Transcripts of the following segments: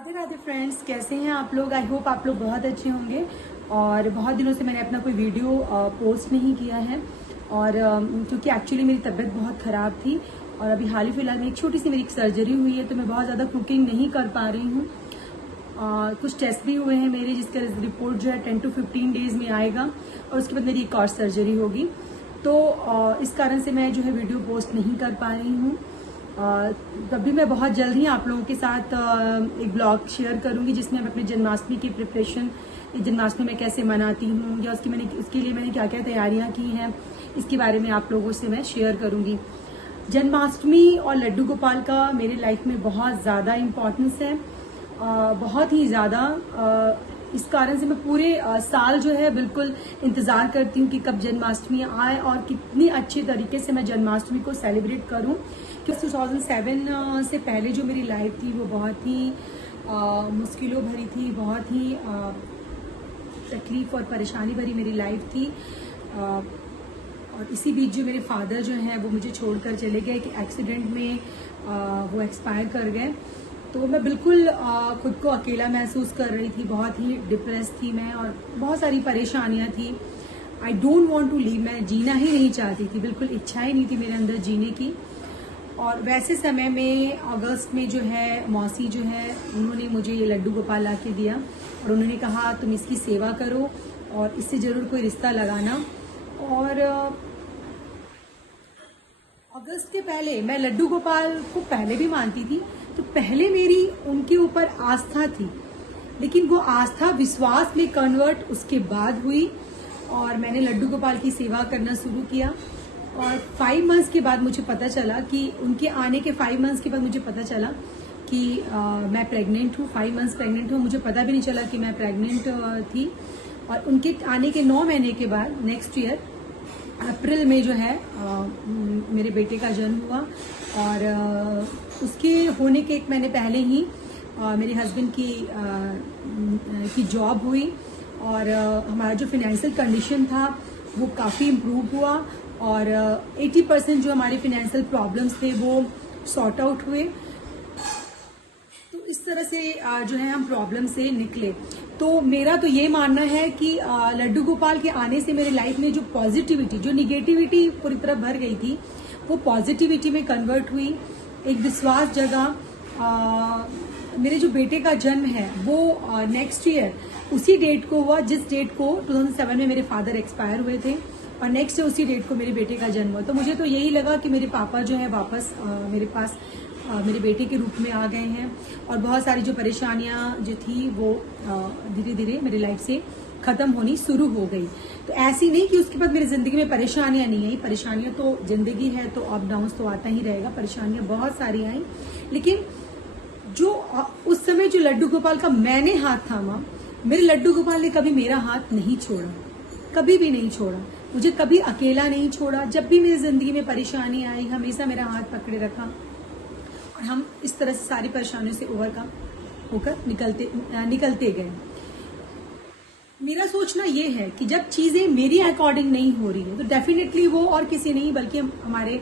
Radhe Radhe friends, कैसे हैं आप लोग। आई होप आप लोग बहुत अच्छे होंगे। और बहुत दिनों से मैंने अपना कोई वीडियो पोस्ट नहीं किया है। और क्योंकि एक्चुअली मेरी तबीयत बहुत ख़राब थी और अभी हाल ही फिलहाल में एक छोटी सी मेरी सर्जरी हुई है, तो मैं बहुत ज़्यादा कुकिंग नहीं कर पा रही हूँ। कुछ टेस्ट भी हुए हैं मेरे, जिसका रिपोर्ट जो है 10 to 15 डेज में आएगा और उसके बाद मेरी एक और सर्जरी होगी। तो इस कारण से मैं जो है वीडियो पोस्ट नहीं कर पा रही हूँ। तभी मैं बहुत जल्द ही आप लोगों के साथ एक ब्लॉग शेयर करूंगी, जिसमें मैं अपनी जन्माष्टमी की प्रिपरेशन, जन्माष्टमी में कैसे मनाती हूँ या उसके लिए मैंने क्या क्या तैयारियां की हैं, इसके बारे में आप लोगों से मैं शेयर करूंगी। जन्माष्टमी और लड्डू गोपाल का मेरे लाइफ में बहुत ज़्यादा इम्पोर्टेंस है, बहुत ही ज़्यादा। इस कारण से मैं पूरे साल जो है बिल्कुल इंतज़ार करती हूँ कि कब जन्माष्टमी आए और कितनी अच्छी तरीके से मैं जन्माष्टमी को सेलिब्रेट करूँ। क्योंकि 2007 से पहले जो मेरी लाइफ थी वो बहुत ही मुश्किलों भरी थी, बहुत ही तकलीफ और परेशानी भरी मेरी लाइफ थी। और इसी बीच जो मेरे फादर जो हैं वो मुझे छोड़कर चले गए कि एक्सीडेंट में वो एक्सपायर कर गए। तो मैं बिल्कुल खुद को अकेला महसूस कर रही थी, बहुत ही डिप्रेस थी मैं और बहुत सारी परेशानियां थी। I don't want to live, मैं जीना ही नहीं चाहती थी, बिल्कुल इच्छा ही नहीं थी मेरे अंदर जीने की। और वैसे समय में अगस्त में जो है मौसी जो है उन्होंने मुझे ये लड्डू गोपाल ला के दिया और उन्होंने कहा तुम इसकी सेवा करो और इससे जरूर कोई रिश्ता लगाना। और अगस्त के पहले मैं लड्डू गोपाल को पहले भी मानती थी, तो पहले मेरी उनके ऊपर आस्था थी, लेकिन वो आस्था विश्वास में कन्वर्ट उसके बाद हुई और मैंने लड्डू गोपाल की सेवा करना शुरू किया। और 5 मंथ्स के बाद मुझे पता चला कि उनके आने के 5 मंथ्स के बाद मुझे पता चला कि मैं प्रेग्नेंट हूँ। 5 मंथ्स प्रेग्नेंट हूँ, मुझे पता भी नहीं चला कि मैं प्रेग्नेंट थी। और उनके आने के 9 महीने के बाद नेक्स्ट ईयर अप्रैल में जो है मेरे बेटे का जन्म हुआ। और उसके होने के 1 महीने पहले ही मेरे हस्बैंड की जॉब हुई और हमारा जो फाइनेंशियल कंडीशन था वो काफ़ी इम्प्रूव हुआ और 80% जो हमारे फाइनेंशियल प्रॉब्लम्स थे वो सॉर्ट आउट हुए। तो इस तरह से जो है हम प्रॉब्लम से निकले। तो मेरा तो ये मानना है कि लड्डू गोपाल के आने से मेरे लाइफ में जो पॉजिटिविटी, जो निगेटिविटी पूरी तरह भर गई थी, वो पॉजिटिविटी में कन्वर्ट हुई, एक विश्वास जगा। मेरे जो बेटे का जन्म है वो नेक्स्ट ईयर उसी डेट को हुआ जिस डेट को 2007 में मेरे फादर एक्सपायर हुए थे और नेक्स्ट उसी डेट को मेरे बेटे का जन्म हुआ। तो मुझे तो यही लगा कि मेरे पापा जो है वापस मेरे पास मेरे बेटे के रूप में आ गए हैं और बहुत सारी जो परेशानियां जो थी वो धीरे धीरे मेरी लाइफ से खत्म होनी शुरू हो गई। तो ऐसी नहीं कि उसके बाद मेरी जिंदगी में परेशानियां नहीं आई, परेशानियां तो जिंदगी है तो अप डाउन तो आता ही रहेगा, परेशानियां बहुत सारी आई। लेकिन जो उस समय जो लड्डू गोपाल का मैंने हाथ थामा, मेरे लड्डू गोपाल ने कभी मेरा हाथ नहीं छोड़ा, कभी भी नहीं छोड़ा, मुझे कभी अकेला नहीं छोड़ा। जब भी मेरी जिंदगी में परेशानी आई हमेशा मेरा हाथ पकड़े रखा और हम इस तरह से सारी परेशानियों से ओवरकम होकर निकलते गए। मेरा सोचना ये है कि जब चीजें मेरी अकॉर्डिंग नहीं हो रही है तो डेफिनेटली वो और किसी नहीं बल्कि हमारे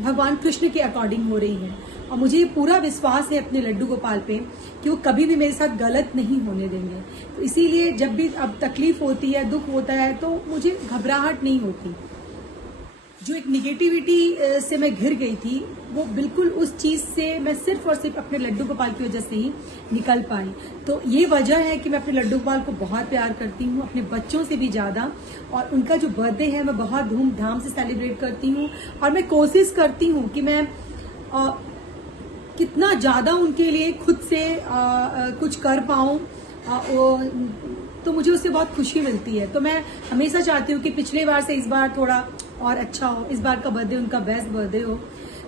भगवान कृष्ण के अकॉर्डिंग हो रही है। और मुझे पूरा विश्वास है अपने लड्डू गोपाल पे कि वो कभी भी मेरे साथ गलत नहीं होने देंगे। तो इसीलिए जब भी अब तकलीफ होती है, दुख होता है, तो मुझे घबराहट नहीं होती। जो एक निगेटिविटी से मैं घिर गई थी वो बिल्कुल उस चीज से मैं सिर्फ और सिर्फ अपने लड्डू गोपाल की वजह से ही निकल पाई। तो ये वजह है कि मैं अपने लड्डू गोपाल को बहुत प्यार करती हूँ, अपने बच्चों से भी ज्यादा। और उनका जो बर्थडे है मैं बहुत धूमधाम से सेलिब्रेट करती हूँ और मैं कोशिश करती हूँ कि मैं कितना ज्यादा उनके लिए खुद से कुछ कर पाऊँ, तो मुझे उससे बहुत खुशी मिलती है। तो मैं हमेशा चाहती हूँ कि पिछले बार से इस बार थोड़ा और अच्छा हो, इस बार का बर्थडे उनका बेस्ट बर्थडे हो।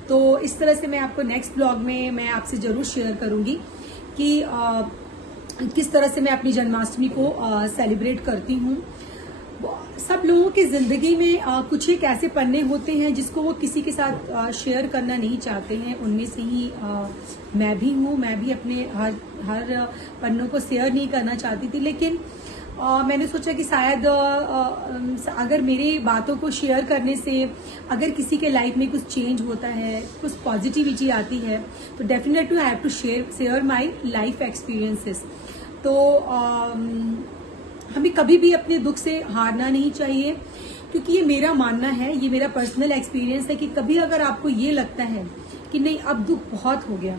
तो इस तरह से मैं आपको नेक्स्ट ब्लॉग में मैं आपसे जरूर शेयर करूंगी कि किस तरह से मैं अपनी जन्माष्टमी को सेलिब्रेट करती हूँ। सब लोगों की जिंदगी में कुछ एक ऐसे पन्ने होते हैं जिसको वो किसी के साथ शेयर करना नहीं चाहते हैं, उनमें से ही मैं भी हूँ। मैं भी अपने हर पन्नों को शेयर नहीं करना चाहती थी, लेकिन मैंने सोचा कि शायद अगर मेरी बातों को शेयर करने से अगर किसी के लाइफ में कुछ चेंज होता है, कुछ पॉजिटिविटी आती है, तो definitely I have to share my life experiences. तो हमें कभी भी अपने दुख से हारना नहीं चाहिए, क्योंकि ये मेरा मानना है, ये मेरा पर्सनल एक्सपीरियंस है कि कभी अगर आपको ये लगता है कि नहीं अब दुख बहुत हो गया,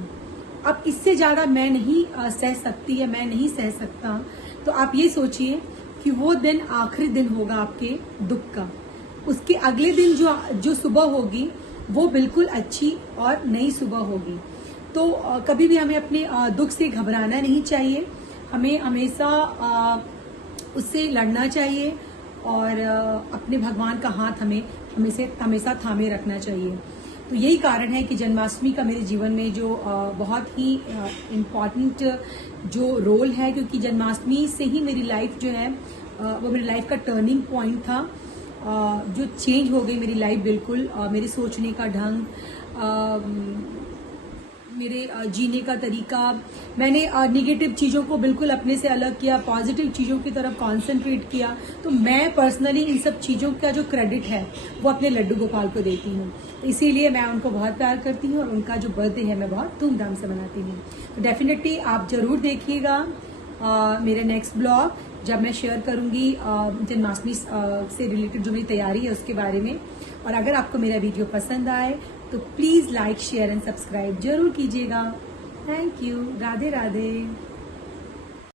अब इससे ज्यादा मैं नहीं सह सकती या मैं नहीं सह सकता, तो आप ये सोचिए कि वो दिन आखिरी दिन होगा आपके दुख का। उसके अगले दिन जो सुबह होगी वो बिल्कुल अच्छी और नई सुबह होगी। तो कभी भी हमें अपने दुख से घबराना नहीं चाहिए, हमें हमेशा उससे लड़ना चाहिए और अपने भगवान का हाथ हमें हमेशा थामे रखना चाहिए। तो यही कारण है कि जन्माष्टमी का मेरे जीवन में जो बहुत ही इम्पॉर्टेंट जो रोल है, क्योंकि जन्माष्टमी से ही मेरी लाइफ जो है वो मेरी लाइफ का टर्निंग पॉइंट था, जो चेंज हो गई मेरी लाइफ बिल्कुल। मेरे सोचने का ढंग, मेरे जीने का तरीका, मैंने निगेटिव चीज़ों को बिल्कुल अपने से अलग किया, पॉजिटिव चीज़ों की तरफ कॉन्सेंट्रेट किया। तो मैं पर्सनली इन सब चीज़ों का जो क्रेडिट है वो अपने लड्डू गोपाल को देती हूँ, इसीलिए मैं उनको बहुत प्यार करती हूँ और उनका जो बर्थडे है मैं बहुत धूमधाम से मनाती हूँ। तो डेफिनेटली आप जरूर देखिएगा मेरे नेक्स्ट ब्लॉग, जब मैं शेयर करूंगी जन्माष्टमी से रिलेटेड जो मेरी तैयारी है उसके बारे में। और अगर आपको मेरा वीडियो पसंद आए तो please like, share and subscribe जरूर कीजिएगा। Thank you. राधे राधे।